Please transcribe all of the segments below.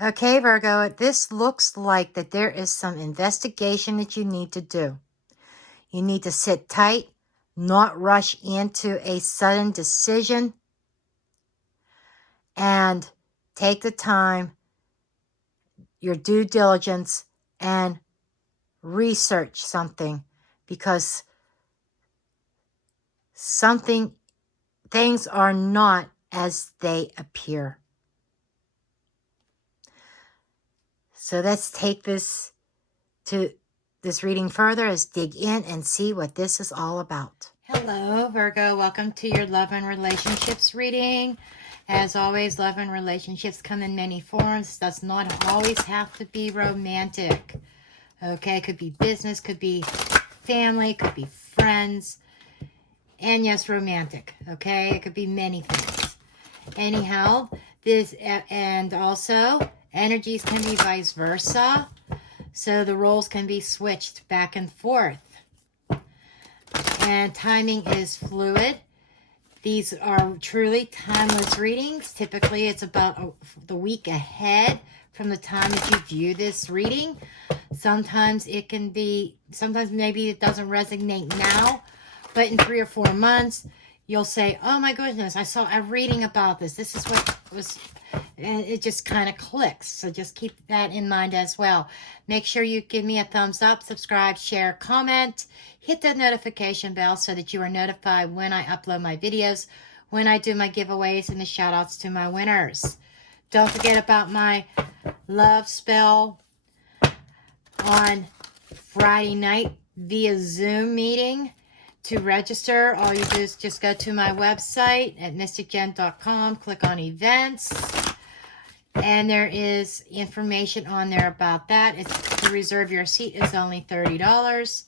Okay, Virgo, this looks like that there is some investigation that you need to do. You need to sit tight, not rush into a sudden decision, and take the time, your due diligence, and research something, because things are not as they appear. So let's take this reading further. Let's dig in and see what this is all about. Hello, Virgo. Welcome to your love and relationships reading. As always, love and relationships come in many forms. Does not always have to be romantic. Okay, could be business, could be family, could be friends, and yes, romantic. Okay, it could be many things. Anyhow, and also energies can be vice versa. So the roles can be switched back and forth. And timing is fluid. These are truly timeless readings. Typically, it's about the week ahead from the time that you view this reading. Sometimes maybe it doesn't resonate now, but in 3 or 4 months, you'll say, oh my goodness, I saw a reading about this. This is what was, and it just kind of clicks. So just keep that in mind as well. Make sure you give me a thumbs up, subscribe, share, comment, hit that notification bell so that you are notified when I upload my videos, when I do my giveaways, and the shout outs to my winners. Don't forget about my love spell on Friday night via Zoom meeting. To register, all you do is just go to my website at mysticgem.com, click on events, and there is information on there about that. To reserve your seat is only $30.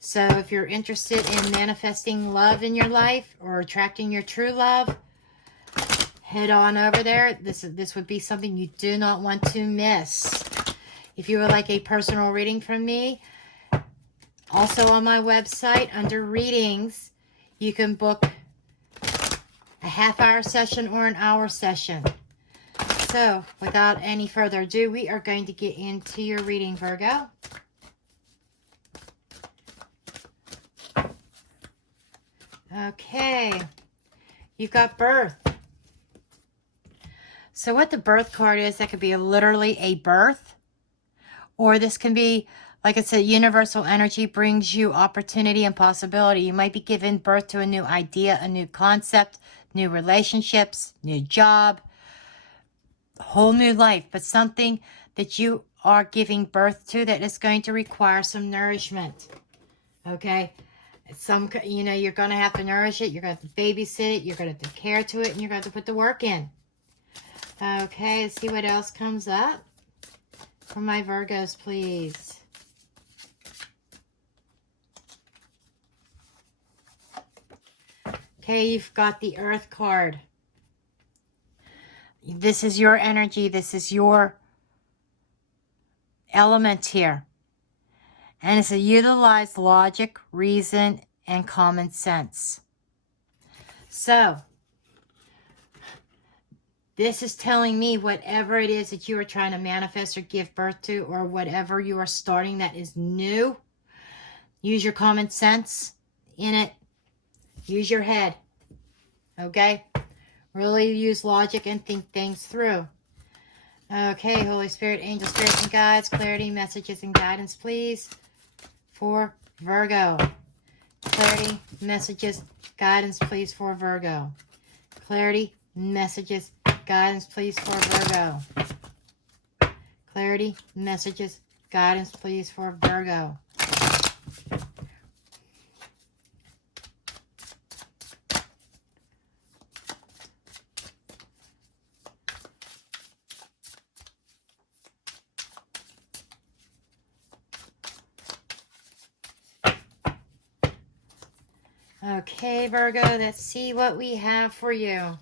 So if you're interested in manifesting love in your life or attracting your true love, head on over there. This would be something you do not want to miss. If you would like a personal reading from me, also on my website under readings, you can book a half-hour session or an hour session. So without any further ado, we are going to get into your reading, Virgo. Okay, you've got birth. So what the birth card is, that could be literally a birth, or this can be, like I said, universal energy brings you opportunity and possibility. You might be giving birth to a new idea, a new concept, new relationships, new job, whole new life, but something that you are giving birth to that is going to require some nourishment. Okay? You're going to have to nourish it. You're going to have to babysit it. You're going to have to care to it, and you're going to have to put the work in. Okay, let's see what else comes up for my Virgos, please. Okay, you've got the Earth card. This is your energy. This is your element here. And it's to utilize logic, reason, and common sense. So, this is telling me whatever it is that you are trying to manifest or give birth to, or whatever you are starting that is new, use your common sense in it. Use your head. Okay? Really use logic and think things through. Okay, Holy Spirit, angel spirits and guides, clarity, messages, and guidance, please, for Virgo. Clarity, messages, guidance, please, for Virgo. Clarity, messages, guidance, please, for Virgo. Clarity, messages, guidance, please, for Virgo. Okay, Virgo, let's see what we have for you.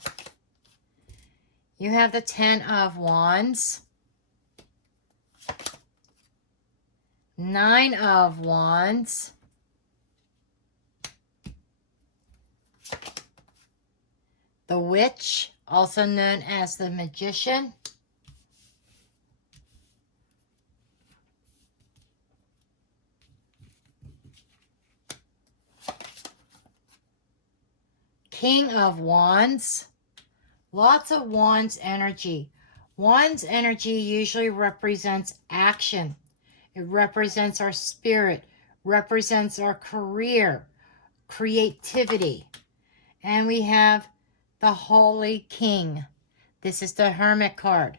You have the 10 of Wands, 9 of Wands, the Witch, also known as the Magician, King of Wands. Lots of Wands energy. Wands energy usually represents action. It represents our spirit, represents our career, creativity. And we have the Holy King. This is the Hermit card.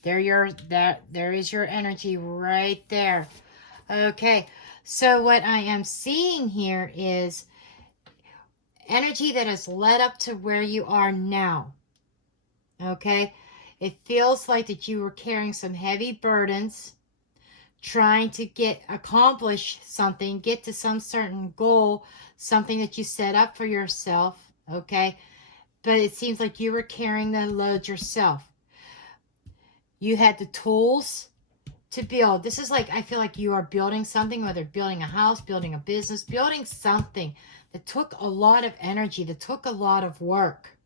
There is your energy right there. Okay, so what I am seeing here is energy that has led up to where you are now. Okay, it feels like that you were carrying some heavy burdens, trying to accomplish something, get to some certain goal, something that you set up for yourself. Okay, but it seems like you were carrying the load yourself. You had the tools to build. This is like, I feel like you are building something, whether building a house, building a business, building something that took a lot of energy, that took a lot of work.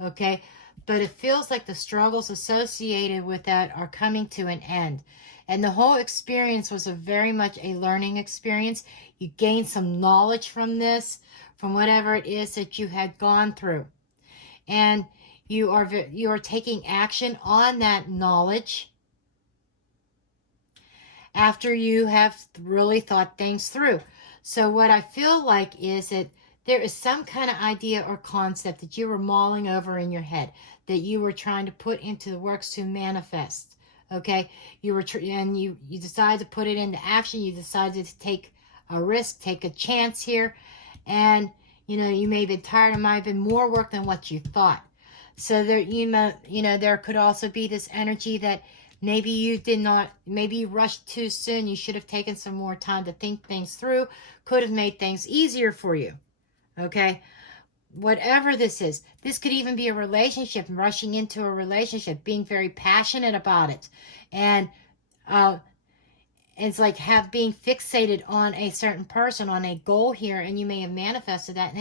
Okay, but it feels like the struggles associated with that are coming to an end. And the whole experience was very much a learning experience. You gained some knowledge from this, from whatever it is that you had gone through. And you are taking action on that knowledge after you have really thought things through. So what I feel like is that there is some kind of idea or concept that you were mulling over in your head, that you were trying to put into the works to manifest. Okay, you decided to put it into action. You decided to take a risk, take a chance here, and you may have been tired. It might have been more work than what you thought. So there, there could also be this energy that maybe you rushed too soon. You should have taken some more time to think things through. Could have made things easier for you. Okay, whatever this is, this could even be a relationship, rushing into a relationship, being very passionate about it, and it's like being fixated on a certain person, on a goal here, and you may have manifested that,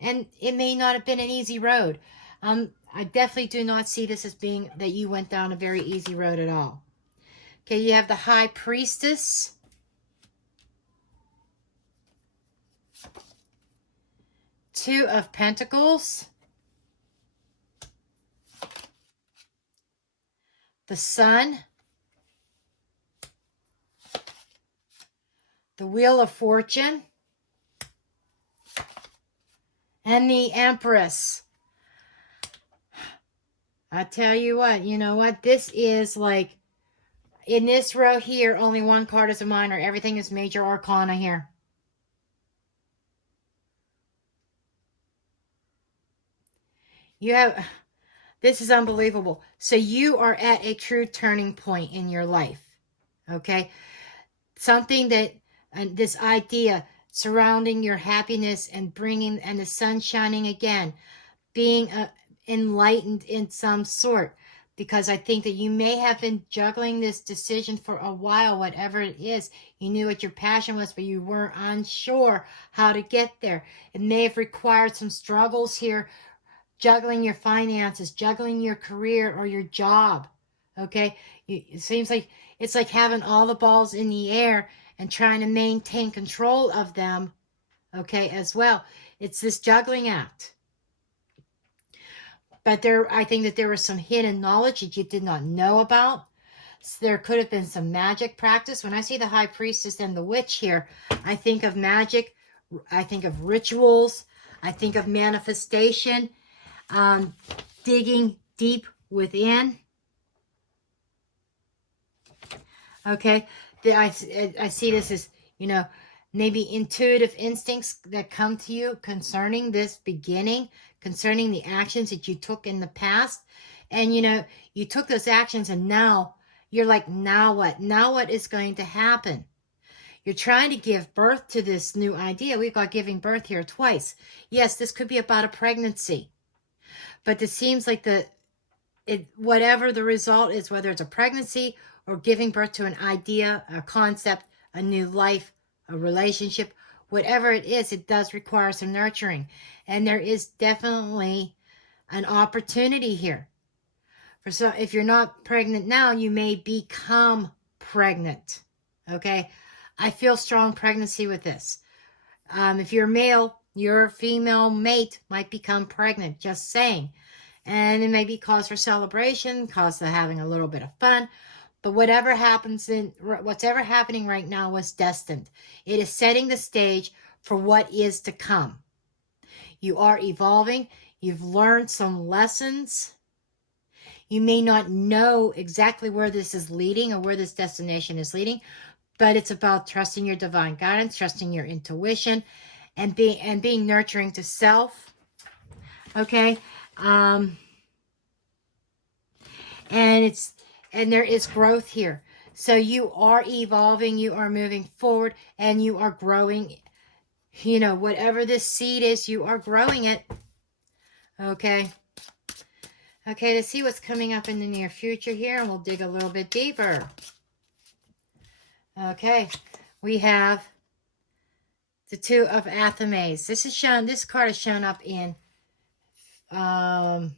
and it may not have been an easy road. I definitely do not see this as being that you went down a very easy road at all. Okay, you have the High Priestess. Two of Pentacles. The Sun. The Wheel of Fortune. And the Empress. I tell you what, this is like, in this row here, only one card is a minor. Everything is major arcana here. This is unbelievable. So you are at a true turning point in your life. Okay? Something that, this idea surrounding your happiness and the sun shining again, being enlightened in some sort, because I think that you may have been juggling this decision for a while, whatever it is. You knew what your passion was, but you weren't unsure how to get there. It may have required some struggles here, juggling your finances, juggling your career or your job. Okay, it seems like it's like having all the balls in the air and trying to maintain control of them. Okay, as well, it's this juggling act. But I think that there was some hidden knowledge that you did not know about. So there could have been some magic practice. When I see the High Priestess and the Witch here, I think of magic. I think of rituals. I think of manifestation, digging deep within. Okay, I see this as, maybe intuitive instincts that come to you concerning this beginning, concerning the actions that you took in the past. And, you took those actions and now you're like, now what? Now what is going to happen? You're trying to give birth to this new idea. We've got giving birth here twice. Yes, this could be about a pregnancy. But it seems like whatever the result is, whether it's a pregnancy or giving birth to an idea, a concept, a new life, a relationship, whatever it is, it does require some nurturing. And there is definitely an opportunity here. So if you're not pregnant now, you may become pregnant. Okay? I feel strong pregnancy with this. If you're male, Your female mate might become pregnant, just saying. And it may be cause for celebration, cause for having a little bit of fun. But whatever happens what's ever happening right now was destined. It is setting the stage for what is to come. You are evolving. You've learned some lessons. You may not know exactly where this is leading or where this destination is leading, but it's about trusting your divine guidance, trusting your intuition, and being nurturing to self. Okay? And there is growth here. So you are evolving, you are moving forward, and you are growing. You know, whatever this seed is, you are growing it. Okay. Okay, let's see what's coming up in the near future here, and we'll dig a little bit deeper. Okay, we have the Two of Athemes. This card is shown up in half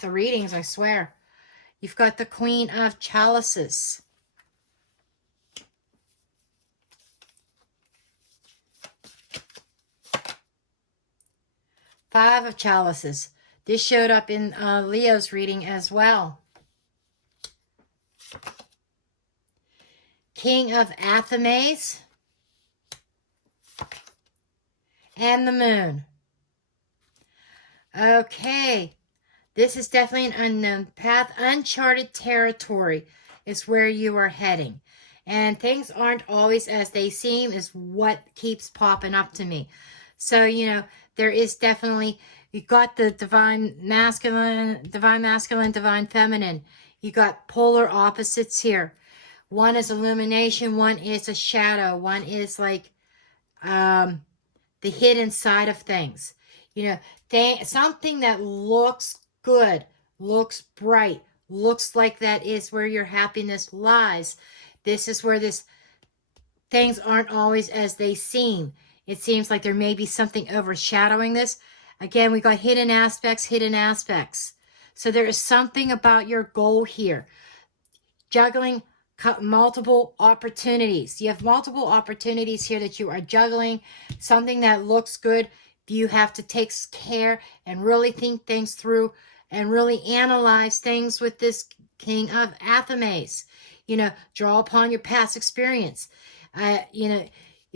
the readings, I swear. You've got the Queen of Chalices. Five of Chalices. This showed up in Leo's reading as well. King of Athemes. And the Moon. Okay. This is definitely an unknown path. Uncharted territory is where you are heading. And things aren't always as they seem is what keeps popping up to me. So, you know, there is definitely, you got the divine masculine, divine feminine. You got polar opposites here. One is illumination, one is a shadow, one is like the hidden side of things. You know, something that looks good, looks bright, looks like that is where your happiness lies. This is where things aren't always as they seem. It seems like there may be something overshadowing this. Again, we got hidden aspects. So there is something about your goal here. Juggling multiple opportunities. You have multiple opportunities here that you are juggling. Something that looks good. You have to take care and really think things through and really analyze things with this King of Athemes. You know, draw upon your past experience. You know,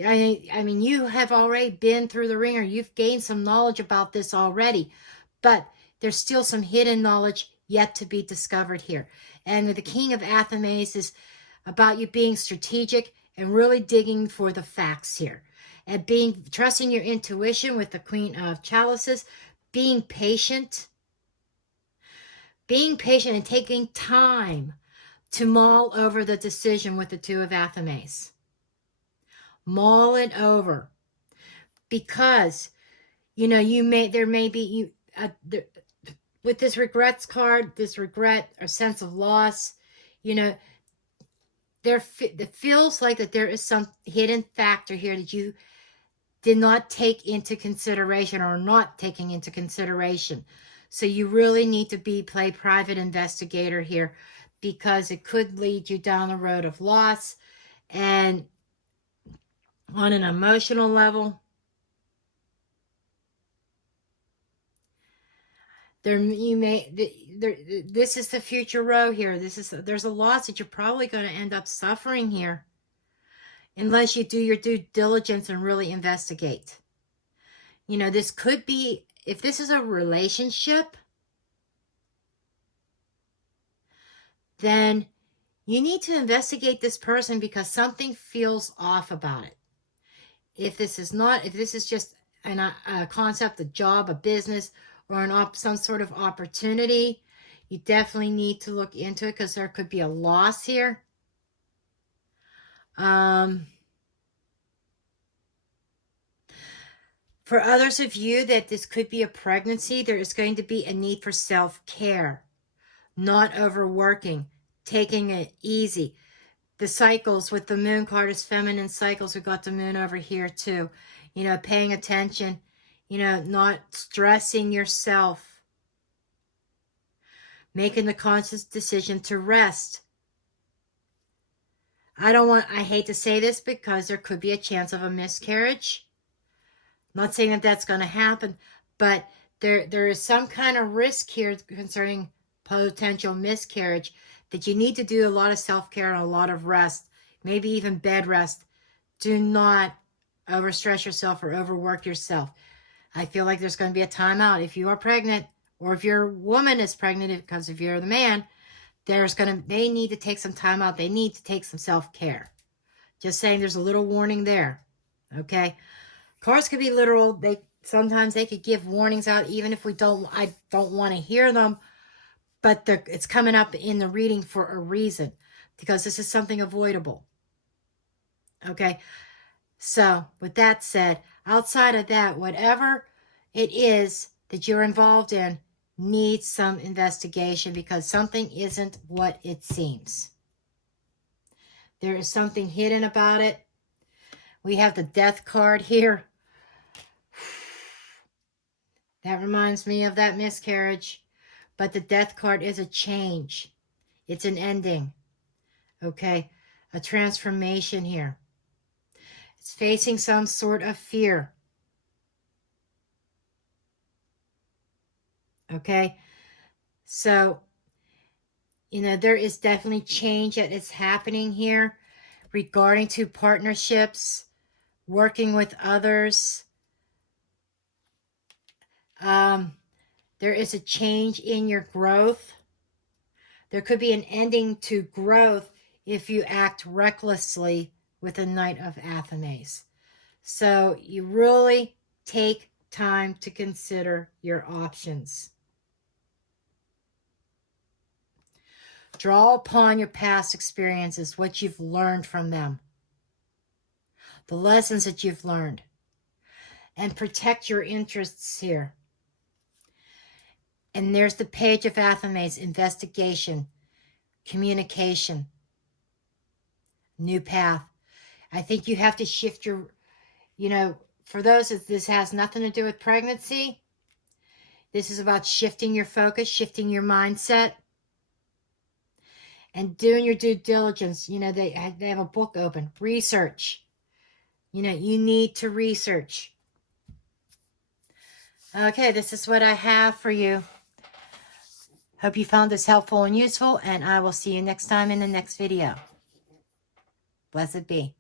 I mean, you have already been through the ringer. You've gained some knowledge about this already, but there's still some hidden knowledge yet to be discovered here. And the King of Athemes is about you being strategic and really digging for the facts here. And trusting your intuition with the Queen of Chalices, being patient and taking time to mull over the decision with the Two of Athemes. Mull it over, because you know with this regrets card, this regret or sense of loss, you know, it feels like that there is some hidden factor here that you did not take into consideration or not taking into consideration. So you really need to play private investigator here, because it could lead you down the road of loss. And on an emotional level, this is the future row here. There's a loss that you're probably going to end up suffering here, unless you do your due diligence and really investigate. You know, this could be, if this is a relationship, then you need to investigate this person, because something feels off about it. If this is just a concept, a job, a business, or some sort of opportunity, you definitely need to look into it, because there could be a loss here. For others of you that this could be a pregnancy, there is going to be a need for self-care, not overworking, taking it easy. The cycles with the Moon card is feminine cycles. We've got the Moon over here too. You know, paying attention, you know, not stressing yourself, making the conscious decision to rest. I hate to say this, because there could be a chance of a miscarriage. I'm not saying that that's going to happen, but there is some kind of risk here concerning potential miscarriage, that you need to do a lot of self-care and a lot of rest, maybe even bed rest. Do not overstress yourself or overwork yourself. I feel like there's going to be a timeout. If you are pregnant, or if your woman is pregnant, because if you're the man, they need to take some time out. They need to take some self-care. Just saying, there's a little warning there. Okay. Cards could be literal. Sometimes they could give warnings out, even if I don't want to hear them, but it's coming up in the reading for a reason, because this is something avoidable. Okay. So with that said, outside of that, whatever it is that you're involved in needs some investigation, because something isn't what it seems. There is something hidden about it. We have the Death card here. That reminds me of that miscarriage. But the Death card is a change. It's an ending. Okay? A transformation here. It's facing some sort of fear. Okay? So, there is definitely change that is happening here regarding to partnerships, working with others. There is a change in your growth. There could be an ending to growth if you act recklessly with the Knight of Athanates. So you really take time to consider your options. Draw upon your past experiences, what you've learned from them, the lessons that you've learned, and protect your interests here. And there's the Page of Athanates, investigation, communication, new path. I think you have to shift your, for those that this has nothing to do with pregnancy, this is about shifting your focus, shifting your mindset, and doing your due diligence. They have a book open. Research. You need to research. Okay, this is what I have for you. Hope you found this helpful and useful, and I will see you next time in the next video. Blessed be.